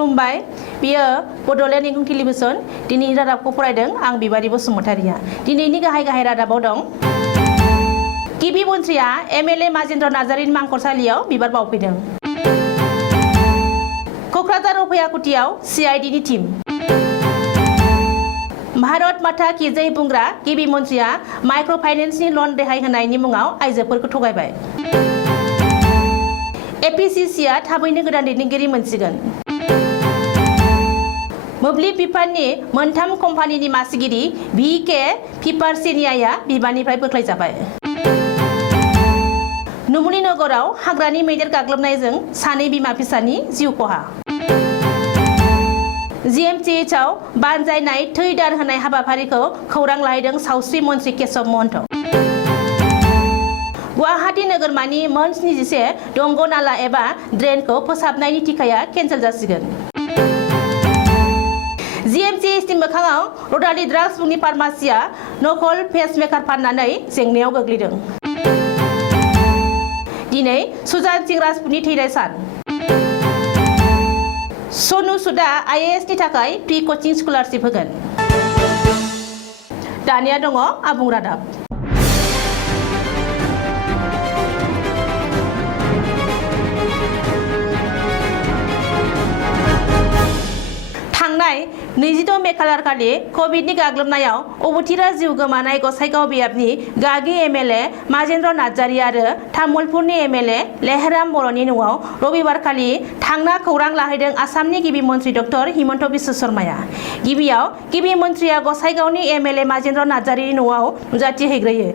खुलुमबाय बियो बड'लेण्ड इंखं टेलिभिजन दिनैनि रादाबखौ फरायदों आं बिबारि बसुमतारिया। दिनैनि गाहाय रादाबाव दं गिबि मन्थ्रिया एमएलए माजेन्द्र नार्जारिनि मांखरसालियाव बिबार बावफैदों। क'क्राझार अभयाकुटियाव सीआईडीनि टीम। भारत माता की जय बुंग्रा गिबि मन्थ्रिया माइक्र' फाइनेन्सनि लन रेहाय होनायनि मुङाव आइजोफोरखौ थगायबाय। एपीसीसीआ थाबैनो गोदान दैदेनगिरि मोनसिगोन। मोब्लिब बिफाननि मोनथाम कम्पानिनि मासिगिरि VK पिपारसेनियाया बिबाननिफ्राय बोख्लायजाबाय। नुमुनिनगराव हाग्रानि मैदेर गाग्लोबनायजों सानै बिमा फिसानि जिउ खहा। GMCHआव बानजायनाय थै दान होनाय हाबाफारिखौ खौरां लाहैदों सावस्रि मन्थ्रि केशव महन्त। गुवाहाटी नोगोरमानि मोन 77 दंग' नाला एबा ड्रेनखौ फोसाबनायनि थिखाया केन्सेल जासिगोन। GMCHनि मोखाङाव रडालि ड्राग्स मुंनि फार्मासिया नकल पेसमेकार फाननानै जेंनायाव गोग्लैदों। दिनै सुजान सिंह राजपुतनि थैनाय सान। सनु सुदआ IASनि थाखाय प्रि कचिं स्कलारशिप होगोन। दानिया दङ आबुं रादाब। थांनाय 22 मे खालारखालि कभिडनि गाग्लोबनायाव अबथिरा जिउ गोमानाय गसाइगाव बियाबनि गागि MLA माजेन्द्र नार्जारि आरो तामुलपुरनि MLA लेहराम बर'नि न'आव रबिबारखालि थांना खौरां लाहैदों आसामनि गिबि मन्थ्रि डक्टर हिमन्त बिश्व शर्माया। गिबियाव गिबि मन्थ्रिया गसाइगावनि MLA माजेन्द्र नार्जारिनि न'आव नुजाथिहैग्रोयो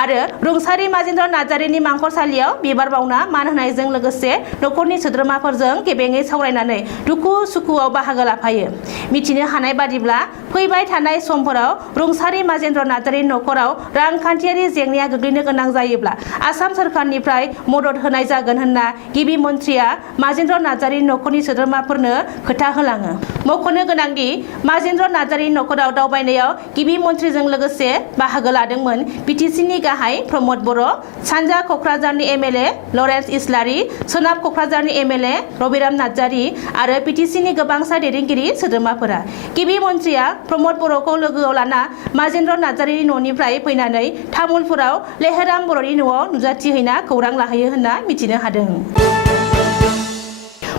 आरो रुंसारि माजेन्द्र नार्जारिनि मांखरसालियाव बिबार बावना मान होनायजों लोगोसे नखरनि सोद्रोमाफोरजों गेबेङै सावरायनानै दुखु सुखुआव बाहागो लाफायो। मिथिनो हानाय बादिब्ला फैबाय थानाय समफोराव रुंसारि माजेन्द्र नार्जारिनि नखराव रांखान्थियारि जेंनाया गोग्लैनो गोनां जायोब्ला आसाम सोरखारनिफ्राय मदद होनाय जागोन होनना गिबि मन्थ्रिया माजेन्द्र नार्जारिनि नखरनि सोद्रोमाफोरनो खोथा होलाङो। मख'नो गोनांदि माजेन्द्र नार्जारिनि नखराव दावबायनायाव गिबि मन्थ्रिजों लोगोसे बाहागो लादोंमोन BTCनि गाहाय प्रमद बर', सानजा क'क्राझारनि MLA लरेन्स इस्लारि, सोनाब क'क्राझारनि MLA रबिराम नार्जारि आरो BTCनि गोबांसा दैदेनगिरि सोद्रोमाफोरा। गिबि मन्थ्रिया प्रमद बर'खौ लोगोआव लाना माजेन्द्र नार्जारिनि न'निफ्राय फैनानै तामुलपुराव लेहराम बर'नि न'आव नुजाथिहैना खौरां लाहैयो होनना मिथिनो हादों।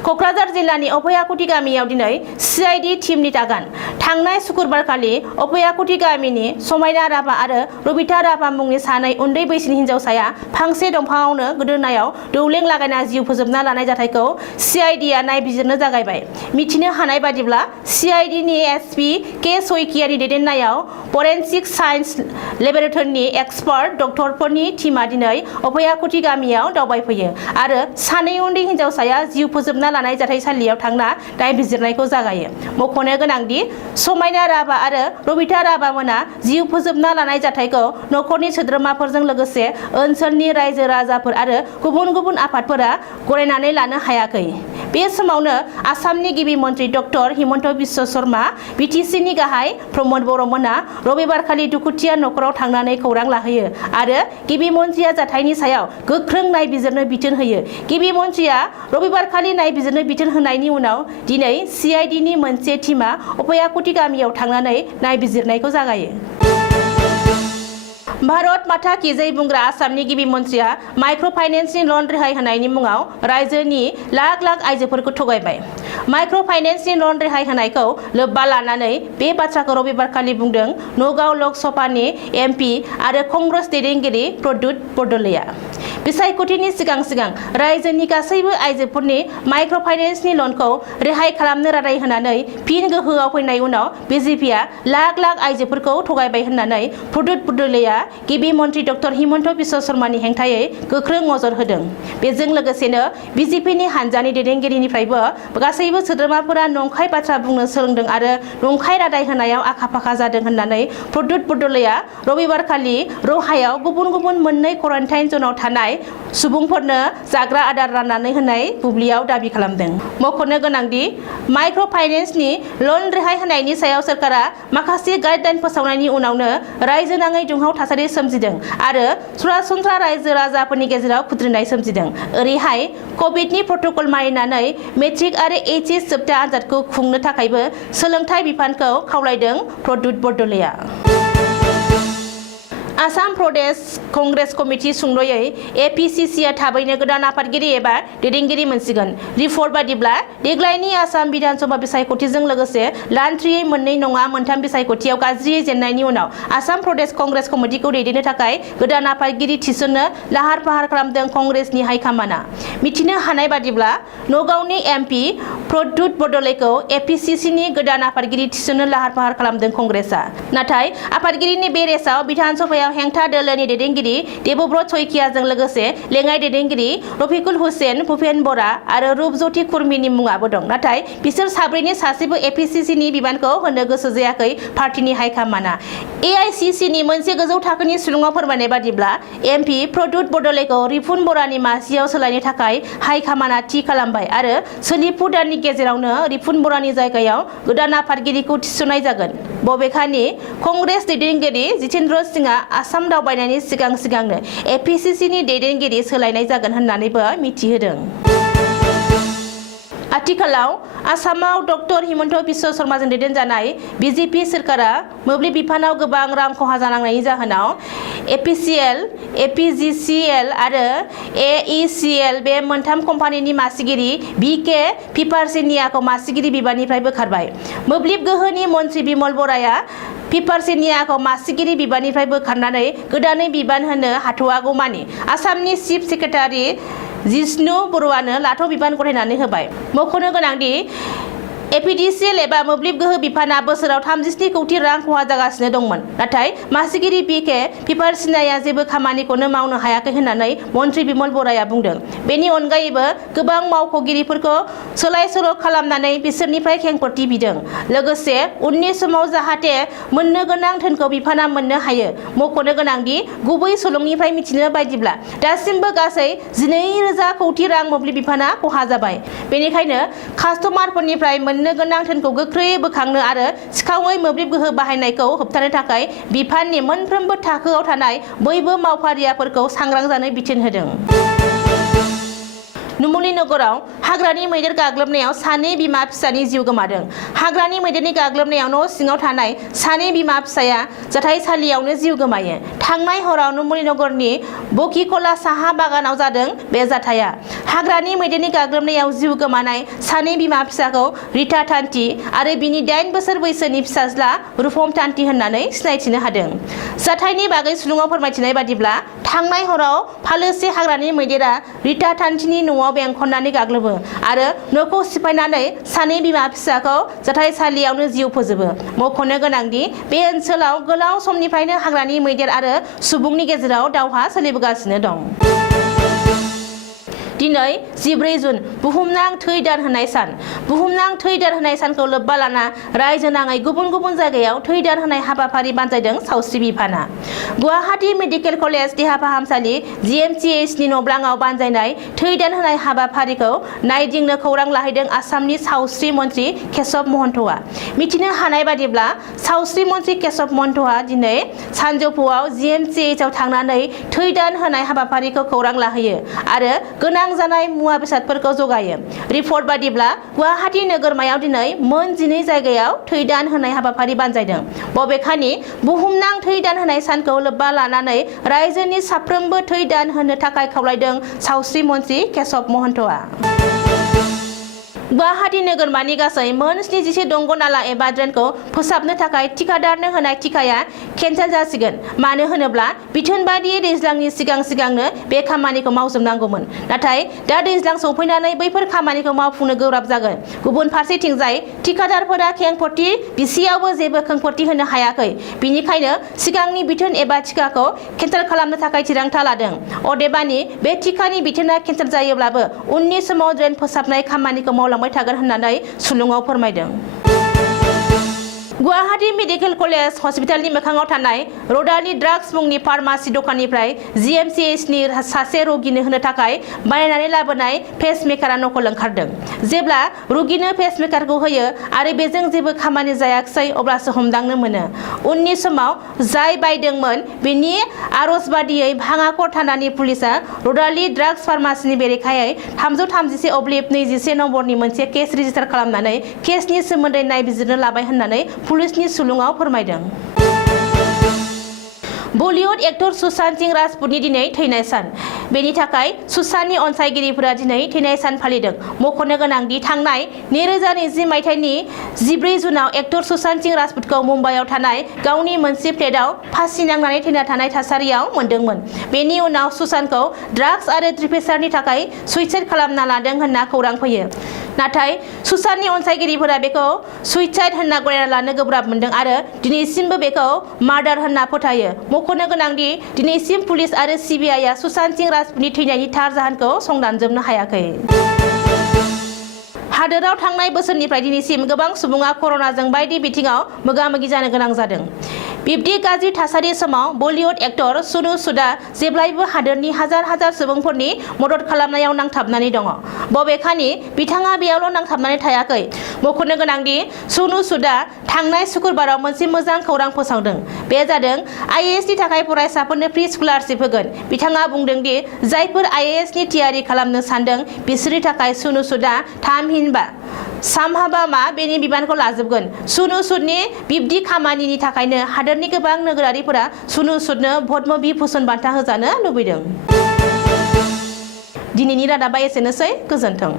क'क्राझार जिल्लानि अभयाकुटि गामियाव दिनै CID टीमनि आगान। थांनाय सुक्रुबारखालि अभयाकुटि गामिनि समायना राभा आरो रबिता राभा मुंनि सानै उन्दै बैसोनि हिन्जावसाया फांसे दंफाङावनो गोदोनायाव दौलें लागायना जिउ फोजोबना लानाय जाथायखौ CIDआ नायबिजिरनो जागायबाय। मिथिनो हानाय बादिब्ला CIDनि SP K सयकियानि दैदेननायाव फरेनसिक साइन्स लेबरेटरिनि एक्सपार्ट डक्टरफोरनि टीमआ दिनै अभयाकुटि गामियाव दावबायफैयो आरो सानै उन्दै हिन्जावसाया जिउ फोजोबना लानाय जाथायसालियाव थांना नायबिजिरनायखौ जागायो। मख'नो गोनांदि समायना राभा आरो रबिता राभा मोना जिउ फोजोबना लानाय जाथायखौ नखरनि सोद्रोमाफोरजों लोगोसे ओनसोलनि रायजो राजाफोर आरो गुबुन गुबुन आफादफोरा गनायनानै लानो हायाखै। बे समावनो आसामनि गिबि मन्थ्रि डक्टर हिमन्त बिश्व शर्मा, BTCनि गाहाय प्रमद बर' मोना रबिबारखालि दुखुथिया नखराव थांनानै खौरां लाहैयो आरो गिबि मन्थ्रिया जाथायनि सायाव गोख्रों नायबिजिरनो बिथोन होयो। गिबि मन्थ्रिया रबिबारखालि नायबिजिरनो बिथोन होनायनि उनाव दिनै CIDनि मोनसे टीमआ अभयाकुटि गामियाव थांनानै नायबिजिरनायखौ जागायो। भारत माता की जय बुंग्रा आसामनि गिबि मन्थ्रिया माइक्र' फाइनेन्सनि लन रेहाय होनायनि मुङाव रायजोनि लाख लाख आइजोफोरखौ थगायबाय। माइक्र' फाइनेन्सनि लन रेहाय होनायखौ लोब्बा लानानै बे बाथ्राखौ रबिबारखालि बुंदों नगाव लक सभानि MP आरो कंग्रेस दैदेनगिरि प्रद्युत बरदলৈआ। बिसायख'थिनि सिगां सिगां रायजोनि गासैबो आइजोफोरनि माइक्र' फाइनेन्सनि लनखौ रेहाय खालामनो रादाय होनानै फिन गोहोआव फैनाय उनाव BJPआ लाख लाख आइजोफोरखौ थगायबाय होननानै प्रद्युत बरदলৈआ गिबि मन्थ्रि डक्टर हिमन्त बिश्व शर्मानि हेंथायै गोख्रों नजर होदों। बेजों लोगोसेनो BJPनि हानजानि दैदेनगिरिनिफ्रायबो गासैबो सोद्रोमाफोरा नंखाय बाथ्रा बुंनो सोलोंदों आरो नंखाय रादाय होनायाव आखा फाखा जादों होननानै प्रद्युत बरदলৈआ रबिबारखालि रहायाव गुबुन गुबुन मोननै क्वारेन्टाइन जनाव थानाय सुबुंफोरनो जाग्रा आदार राननानै होनाय बुब्लियाव दाबि खालामदों। मख'नो गोनांदि माइक्र' फाइनेन्सनि लन रेहाय होनायनि सायाव सोरखारा माखासे गाइडलाइन फोसावनायनि उनावनो रायजो नाङै दुंहाव थासारि सोमजिदों आरो सरासनस्रा रायजो राजाफोरनि गेजेराव खुद्रिनाय सोमजिदों। ओरैहाय कभिडनि प्रट'कल मानिनानै मेट्रिक आरो एचएस जोबथा आनजादखौ खुंनो थाखायबो सोलोंथाइ बिफानखौ खावलायदों प्रद्युत बरदलैया। आसाम प्रदेश कंग्रेस कमिटि सुंद'यै एपीसीसीआ थाबैनो गोदान आफादगिरि एबा दैदेनगिरि मोनसिगोन। रिपर्ट बादिब्ला देग्लायनि आसाम बिधानसभा बिसायख'थिजों लोगोसे लान्थ्रियै मोननै नङा मोनथाम बिसायख'थियाव गाज्रियै जेननायनि उनाव आसाम प्रदेश कंग्रेस कमिटिखौ दैदेननो थाखाय गोदान आफादगिरि थिसननो लाहार फाहार खालामदों कंग्रेसनि हाइकमान्डआ। मिथिनो हानाय बादिब्ला नगावनि एमपि प्रद्युत बरदलैखौ एपीसीसीनि गोदान आफादगिरि थिसननो लाहार फाहार खालामदों कंग्रेसआ। नाथाय आफादगिरिनि बे रेसाव बिधानसभायाव हेंथा दोलोनि दैदेनगिरि देबब्रत सयखियाजों लोगोसे लेङाइ दैदेनगिरि रफिकुल हुसेन भुपेन बरा आरो रुपज्योति खुर्मीनि मुङाबो दं। नाथाय बिसोर साब्रैनि सासेबो एपीसीसीनि बिबानखौ होनो गोसो जायाखै पार्टीनि हाइकमान्डआ। एआईसीसीनि मोनसे गोजौ थाखोनि सुलुङाव फोरमायनाय बादिब्ला एमपि प्रद्युत बरदलैखौ रिपुन बरानि मासियाव सोलायनो थाखाय हाइकमान्डआ थि खालामबाय आरो सोलिफु दाननि गेजेरावनो रिपुन बरानि जायगायाव गोदान आफादगिरिखौ थिसननाय जागोन। बबेखानि कंग्रेस दैदेनगिरि जितेन्द्र सिंहआ आसाम दावबायनायनि सिगांनो एपीसीसीनि दैदेनगिरि सोलायनाय जागोन होननानैबो मिथिहोदों। आथिखालाव आसामाव डक्टर हिमन्त बिश्व शर्माजों दैदेनजानाय बीजेपी सोरखारा मोब्लिब बिफानाव गोबां रां खहा जानांनायनि जाहोनाव एपीसीएल, एपीजीसीएल आरो एईसीएल बे मोनथाम कम्पानिनि मासिगिरि बीके पिपारसेनियाखौ मासिगिरि बिबाननिफ्राय बोखारबाय। मोब्लिब गोहोनि मन्त्रि बिमल बराया पिपारसेनियाखौ मासिगिरि बिबाननिफ्राय बोखारनानै गोदानै बिबान होनो हाथ'वागौमानि आसामनि चिफ सेक्रेटारि जिष्णु बरुवानो लाथ' बिबान गथायनानै होबाय। मख'नो गोनांदि एपीडीसीएल एबा मोब्लिब गोहो बिफाना बोसोराव 37 कौटि रां खहा जागासिनो दंमोन। नाथाय मासिगिरि बीके पिपारसेनियाया जेबो खामानिखौनो मावनो हायाखै होननानै मन्त्रि बिमल बराया बुंदों। बेनि अनगायैबो गोबां मावख'गिरिफोरखौ सोलाय सोल' खालामनानै बिसोरनिफ्राय खेंफोरथि बिदों। लोगोसे उननि समाव जाहाथे मोननो गोनां धोनखौ बिफाना मोननो हायो। मख'नो गोनांदि गुबै सुलुंनिफ्राय मिथिनो बायदिब्ला दासिमबो गासै 12,000 कौटि रां मोब्लिब बिफाना खहा जाबाय। बेनिखायनो कास्टमारफोरनिफ्राय मोननो गोनां धोनखौ गोख्रैयै बोखांनो आरो सिखावै मोब्लिब गोहो बाहायनायखौ होबथानो थाखाय बिफाननि मोनफ्रोमबो थाखोआव थानाय बयबो मावफारियाफोरखौ सांग्रां जानो बिथोन होदों। नुमली नगराव हाग्रानि मैदेर गाग्लोबनायाव सानै बिमा फिसानि जिउ गोमादों। हाग्रानि मैदेरनि गाग्लोबनायाव न' सिङाव थानाय सानै बिमा फिसाया जाथाइसालियावनो जिउ गोमायो। थांनाय हराव नुमली नगरनि बकिखला साहा बागानाव जादों बे जाथाया। हाग्रानि मैदेरनि गाग्लोबनायाव जिउ गोमानाय सानै बिमा फिसाखौ रिता तान्ति आरो बिनि 8 बोसोर बैसोनि फिसाज्ला रुपम तान्ति होननानै सिनायथिनो हादों। जाथायनि बागै सुलुङाव फोरमायथिनाय बादिब्ला थांनाय हराव फालोसे हाग्रानि मैदेरा रिता तान्तिनि न'आव बेंखननानै गाग्लोबो आरो न'खौ सिफायनानै सानै बिमा फिसाखौ जाथाइसालियावनो जिउ फोजोबो। मख'नो गोनांदि बे ओनसोलाव गोलाव समनिफ्रायनो हाग्रानि मैदेर आरो सुबुंनि गेजेराव दावहा सोलिबोगासिनो दं। दिनै 14 जुन बुहुमनां थै दान होनाय सान। बुहुमनां थै दान होनाय सानखौ लोब्बा लाना रायजो नाङै गुबुन गुबुन जायगायाव थै दान होनाय हाबाफारि बानजायदों सावस्रि बिफाना। गुवाहाटी मेडिकेल कलेज देहा फाहामसालि GMCHनि न'ब्लाङाव बानजायनाय थै दान होनाय हाबाफारिखौ नायदिंनो खौरां लाहैदों आसामनि सावस्रि मन्त्रि केशव महन्तआ। मिथिनो हानाय बादिब्ला सावस्रि मन्त्रि केशव महन्तआ दिनै सानजौफुआव GMCHआव थांनानै थै दान होनाय हाबाफारिखौ खौरां लाहैयो आरो गोनां जानाय मुवा बेसादफोरखौ जगायो। रिपर्ट बादिब्ला गुवाहाटी नोगोरमायाव दिनै मोन 12 जायगायाव थै दान होनाय हाबाफारि बानजायदों। बबेखानि बुहुमनां थै दान होनाय सानखौ लोब्बा लानानै रायजोनि साफ्रोमबो थै दान होनो थाखाय खावलायदों सावस्रि मन्त्रि केशव महन्तआ। गुवाहाटी नोगोरमानि गासै मोन 77 दंग नाला एबा ड्रेनखौ फोसाबनो थाखाय थिकादारनो होनाय टिकाया केन्सेल जासिगोन। मानो होनोब्ला बिथोन बादियै दैज्लांनि सिगांनो बे खामानिखौ मावजोबनांगौमोन। नाथाय दा दैज्लां सौफैनानै बैफोर खामानिखौ मावफुंनो गोब्राब जागोन। गुबुन फारसेथिंजाय थिकादारफोरा खेंफोरथि बिसेयावबो जेबो खेंफोरथि होनो हायाखै। बिनिखायनो सिगांनि बिथोन एबा टिकाखौ केन्सेल खालामनो थाखाय थिरांथा लादों। अदेबानि बे टिकानि बिथोना केन्सेल जायोब्लाबो उननि समाव ड्रेन फोसाबनाय खामानिखौ मावलांबाय थागोन होननानै सुलुङाव फोरमायदों। गुवाहाटी मेडिकेल कलेज हस्पिटालनि मोखाङाव थानाय रडाली ड्राग्स मुंनि फार्मासि दखाननिफ्राय GMCHनि सासे रोगिनो होनो थाखाय बानायनानै लाबोनाय पेसमेकारा नकल ओंखारदों। जेब्ला रोगिनो पेसमेकारखौ होयो आरो बेजों जेबो खामानि जायाखै अब्लासो हमदांनो मोनो। उननि समाव जाय बायदोंमोन बिनि आरज बादियै भाङाखर थानानि पुलिसआ रडाली ड्राग्स फार्मासिनि बेरेखायै 331/21 नम्बरनि मोनसे केस रेजिस्टार खालामनानै केसनि सोमोन्दै नायबिजिरनो लाबाय होननानै पुलिसनि सुलुङाव फोरमायदों। बलिउड एक्टर सुशांत सिंह राजपूतनि दिनै थैनाय सान। बेनि थाखाय सुशांतनि अनसायगिरिफोरा दिनै थैनाय सान फालिदों। मख'नो गोनांदि थांनाय 2020 मायथाइनि 14 जुनाव एक्टर सुशांत सिंह राजपूतखौ मुम्बाइआव थानाय गावनि मोनसे फ्लेटआव फासि नांनानै थैना थानाय थासारियाव मोनदोंमोन। बेनि उनाव सुशांतखौ ड्राग्स आरो प्रेसारनि थाखाय सुइसाइड खालामना लादों होनना खौरां फैयो। नाथाय सुशांतनि अनसायगिरिफोरा बेखौ सुइसाइड होनना गनायना लानो गोब्राब मोनदों आरो दिनैसिमबो बेखौ मार्डार होनना फोथायो। मख'नो गोनांदि दिनैसिम पुलिस आरो CBIआ सुशांत सिंह राजपूतनि थैनायनि थार जाहोनखौ संदानजोबनो हायाखै। हादोराव थांनाय बोसोरनिफ्राय दिनैसिम गोबां सुबुङा कर'नाजों बायदि बिथिङाव मोगा-मोगि जानो गोनां जादों। बिब्दि गाज्रि थासारि समाव बलिउड एक्टर सुनु सुदआ जेब्लायबो हादोरनि हाजार हाजार सुबुंफोरनि मदद खालामनायाव नांथाबनानै दङ। बबेखानि बिथाङा बेयावल' नांथाबनानै थायाखै। मख'नो गोनांदि सुनु सुदआ थांनाय शुक्रबाराव मोनसे मोजां खौरां फोसावदों। बे जादों IASनि थाखाय फरायसाफोरनो फ्रि स्कलारशिप होगोन। बिथाङा बुंदों दि जायफोर IASनि थियारि खालामनो सानदों बिसोरनि थाखाय सुनु सुदआ थामहिनबा सामहाबामा बेनि बिबानखौ लाजोबगोन। सुनु सुदनि बिब्दि खामानिनि थाखायनो हादोरनि गोबां नोगोरारिफोरा सुनु सुदनो पद्म विभूषण बान्था होजानो लुबैदों। दिनैनि रादाबा एसेनोसै। गोजोन्थों।